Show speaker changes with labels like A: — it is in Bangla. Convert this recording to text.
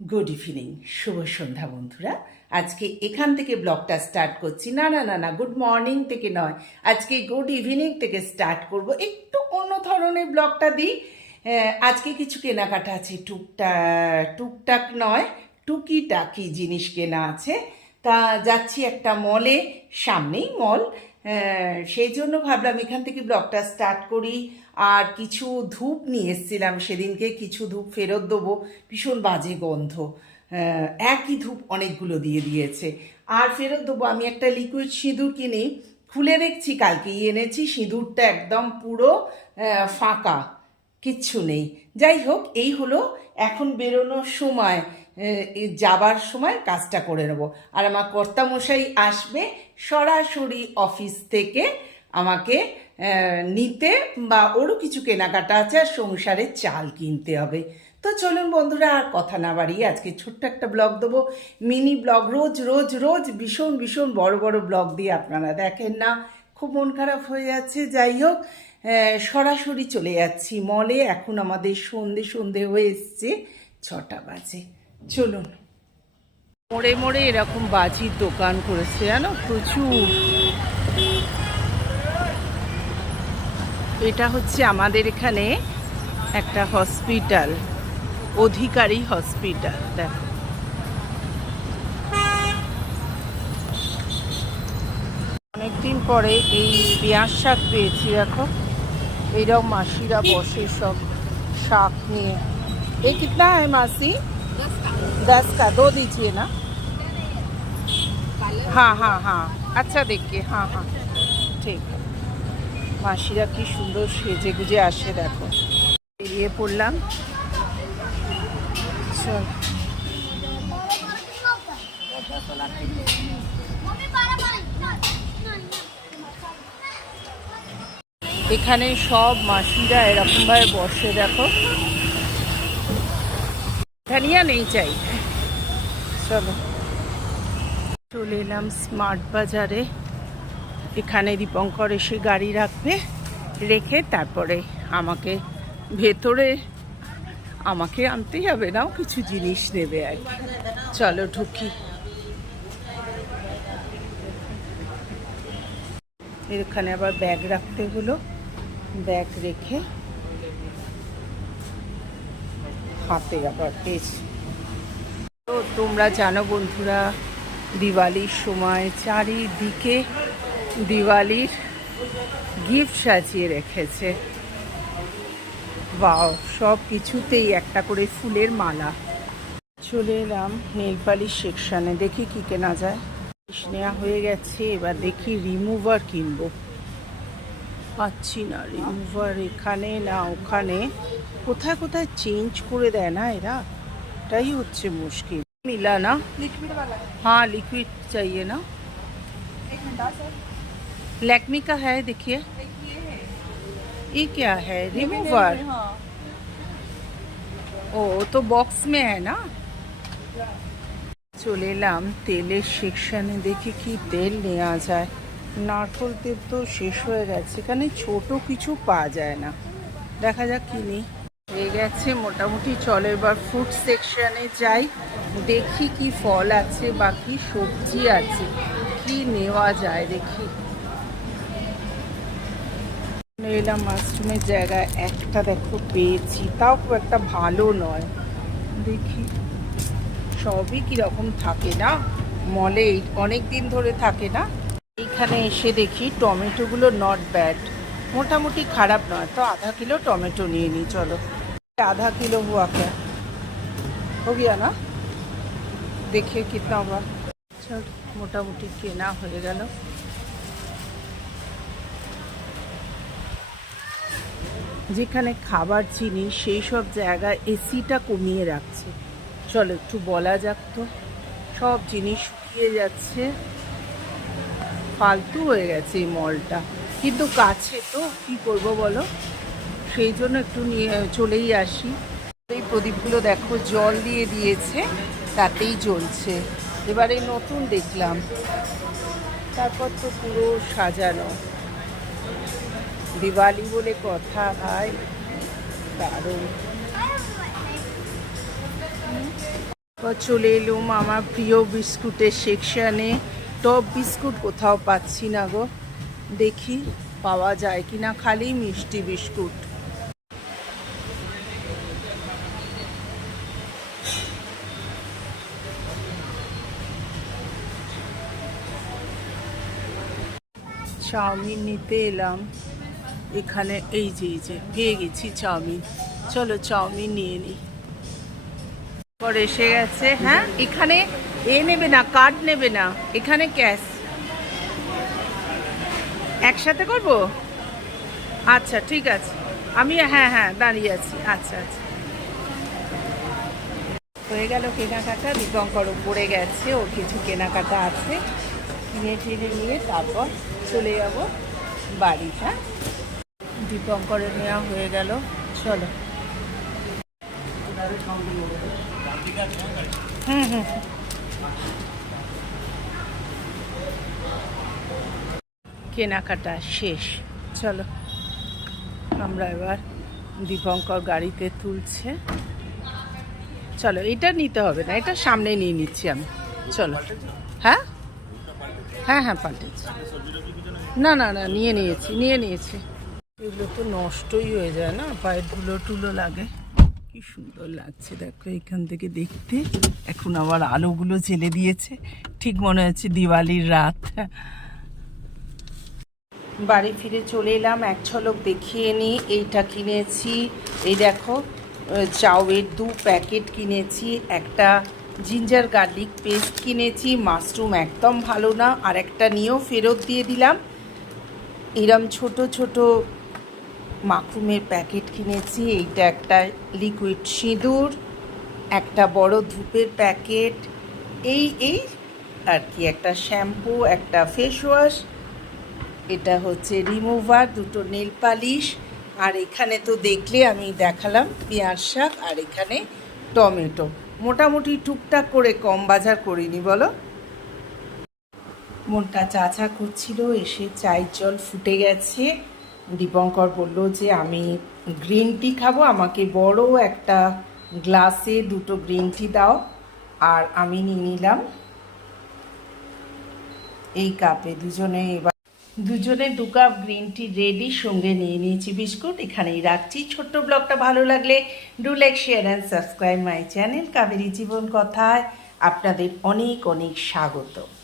A: গুড ইভিনিং শুভ সন্ধ্যা বন্ধুরা। আজকে এখান থেকে ব্লগটা স্টার্ট করছি। না না না না গুড মর্নিং থেকে নয়। আজকে গুড ইভিনিং থেকে স্টার্ট করব। একটু অন্য ধরনের ব্লগটা দিই। আজকে কিছু কেনাকাটা আছে। টুকটাক টুকটাক নয়, টুকিটাকি জিনিস কেনা আছে। তা যাচ্ছি একটা মলে সামনেই মল সেই জন্য ভাবলাম এখান থেকে ব্লগটা স্টার্ট করি। আর কিছু ধূপ নিয়ে এসেছিলাম সেদিনকে, কিছু ধূপ ফেরত দেবো। ভীষণ বাজে গন্ধ। একই ধূপ অনেকগুলো দিয়ে দিয়েছে। আর ফেরত দেবো, আমি একটা লিকুইড সিঁদুর কিনি। খুলে দেখছি কালকেই এনেছি, সিঁদুরটা একদম পুরো ফাঁকা, কিচ্ছু নেই। যাই হোক, এই হলো এখন বেরোনোর সময় যাবার সময় কাজটা করে নেব। আর আমার কর্তামশাই আসবে সরাসরি অফিস থেকে আমাকে নিতে বা ওরও কিছু কেনাকাটা আছে আর সংসারে চাল কিনতে হবে। তো চলুন বন্ধুরা, আর কথা না বাড়িয়ে আজকে ছোট্ট একটা ব্লগ দেবো। মিনি ব্লগ, রোজ রোজ রোজ ভীষণ ভীষণ বড় বড় ব্লগ দিয়ে আপনারা দেখেন না, খুব মন খারাপ হয়ে যাচ্ছে। যাই হোক সরাসরি চলে যাচ্ছি মলে। এখন আমাদের সন্ধে সন্ধে হয়ে এসছে ছটা বাজে। চলুন। মোড়ে মোড়ে এরকম বাজির দোকান করেছে জানো? প্রচুর। এটা হচ্ছে আমাদের এখানে একটা হসপিটাল অধিকারী হসপিটাল দেখো অনেকদিন পরে এই পেঁয়াজ শাক পেয়েছি দেখো এইরকম মাসিরা বসে সব শাক নিয়ে এই কিতনা है मासी दस का दो दीजिए ना हाँ हाँ हाँ अच्छा देखिए हाँ हाँ ঠিক মাসিরা কি সুন্দর সেজে গুজে আসে দেখো। বেরিয়ে পড়লাম। চল এখানে সব মাসিরা এরকম ভাবে বসে দেখো। ধনিয়া নেই চাই। চলো। চলে এলাম স্মার্ট বাজারে। এখানে দীপঙ্কর এসে গাড়ি রাখবে, রেখে তারপরে আমাকে ভেতরে, আমাকে আনতেই হবে নাও কিছু জিনিস নেবে আর কি। চলো ঢুকি। এখানে আবার ব্যাগ রাখতে হলো, ব্যাগ রেখে হাতে আবার পেয়েছি তো তোমরা জানো বন্ধুরা, দিওয়ালির সময় চারিদিকে দিওয়ালির গিফট সাজিয়ে রেখেছে। বাও সব কিছুতেই একটা করে ফুলের মালা। চলে এলাম নেলপালিশ সেকশানে দেখি কী কেনা যায়। নেওয়া হয়ে গেছে এবার দেখি রিমুভার কিনবো। পাচ্ছি না রিমুভার এখানে না ওখানে। কোথায় কোথায় চেঞ্জ করে দেয় না এরা? এটাই হচ্ছে মুশকিল। মিলা না? লিকুইড হ্যাঁ
B: লিকুইড চাইয়ে না
A: लैक्मी का है देखिए
B: एक ये है
A: ये क्या है रिमूवर
B: हाँ
A: ও তো বক্স মে হ্যাঁ না চলে এলাম তেলের সেকশানে দেখি কি তেল নেওয়া যায় নারকোল তেল তো শেষ হয়ে গেছে এখানে ছোট কিছু পাওয়া যায় না দেখা যাক কিনি হয়ে গেছে মোটামুটি চলো এবার ফুড সেকশানে যাই দেখি কি ফল আছে বা কি সবজি আছে কি নেওয়া যায় দেখি এলাম মাশরুমের জায়গায় একটা দেখো পেয়েছি তাও খুব একটা ভালো নয় দেখি সবই কীরকম থাকে না মলে অনেক দিন ধরে থাকে না এইখানে এসে দেখি টমেটোগুলো নট ব্যাড মোটামুটি খারাপ নয় তো আধা কিলো টমেটো নিয়ে নিই চলো আধা কিলো হুয়া কে हो गया ना देखिए कितना हुआ চল মোটামুটি কেনা হয়ে গেল যেখানে খাবার, চিনি সেই সব জায়গায় এসিটা কমিয়ে রাখছে। চলো, একটু বলা যাক তো। সব জিনিস শুকিয়ে যাচ্ছে। ফালতু হয়ে গেছে এই মলটা। কিন্তু কাছে তো, কি করব বলো? সেই জন্য একটু নিয়ে, চলেই আসি। এই প্রদীপগুলো দেখো, জল দিয়ে দিয়েছে, তাতেই জ্বলছে। এবারে নতুন দেখলাম। তারপর তো পুরো সাজানো। দিওয়ালি বলে কথা ভাই, দারুণ। চলে এলুম আমার প্রিয় বিস্কুটের সেকশানে টপ বিস্কুট কোথাও পাচ্ছি না গো। দেখি পাওয়া যায় কি না খালি মিষ্টি বিস্কুট। চাউমিন নিতে এলাম। এখানে এই যে এই যে, পেয়ে গেছি চাউমিন। চলো চাউমিন নিয়ে নিই পর এসে গেছে হ্যাঁ? এখানে এ নেবে না, কার্ড নেবে না। এখানে ক্যাশ। একসাথে করব? আচ্ছা ঠিক আছে। আমি হ্যাঁ হ্যাঁ দাঁড়িয়ে আছি। আচ্ছা আচ্ছা। হয়ে গেল কেনাকাটা। দীপঙ্কর পড়ে গেছে, ওর কিছু কেনাকাটা আছে। কিনে টিনে নিয়ে তারপর চলে যাব বাড়ি হ্যাঁ? দীপঙ্করের নেওয়া হয়ে গেল। চলো। কেনাকাটা শেষ। চলো। আমরা এবার দীপঙ্কর গাড়িতে তুলছে। চলো, এটা নিতে হবে না, এটা সামনে নিয়ে নিচ্ছি আমি। চলো। হ্যাঁ? হ্যাঁ হ্যাঁ পাল্টেছি। না না না, নিয়ে নিয়েছি নিয়ে নিয়েছি। এগুলো তো নষ্টই হয়ে যায় না? পায়ের ধুলো টুলো লাগে। কি সুন্দর লাগছে, দেখো এখান থেকে দেখতে। এখন আবার আলোগুলো জেলে দিয়েছে। ঠিক মনে হচ্ছে দিওয়ালির রাত। বাড়ি ফিরে চলে এলাম, এক ঝলক দেখিয়ে নিই এইটা কিনেছি। এই দেখো চাউয়ের দু প্যাকেট কিনেছি, একটা জিঞ্জার গার্লিক পেস্ট কিনেছি, মাশরুম একদম ভালো না আর একটা নিয়েও ফেরত দিয়ে দিলাম। এরম ছোট ছোট মাখরুমের প্যাকেট কিনেছি। এইটা একটা লিকুইড সিঁদুর, একটা বড় ধূপের প্যাকেট। এই এই আর কি, একটা শ্যাম্পু, একটা ফেস ওয়াশ এটা হচ্ছে রিমুভার দুটো নেল পালিশ আর এখানে তো দেখলে আমি দেখালাম পেঁয়াজ শাক আর এখানে টমেটো। মোটামুটি টুকটাক করে কম বাজার করিনি, বলো? মনটা চা চা করছিল, এসে চায়ের জল ফুটে গেছে। দীপঙ্কর বলল যে, আমি গ্রিন টি খাব, আমাকে বড় একটা গ্লাসে দুটো গ্রিন টি দাও। আর আমি নিয়ে নিলাম এই কাপে। দুজনে এবার, দুজনে দু কাপ গ্রিন টি রেডি সঙ্গে নিয়ে নিয়েছি বিস্কুট। এখানেই রাখছি। ছোট্ট ব্লগটা ভালো লাগলে do like share and subscribe my channel Kaveri জীবন কথায়। আপনাদের অনেক অনেক স্বাগত।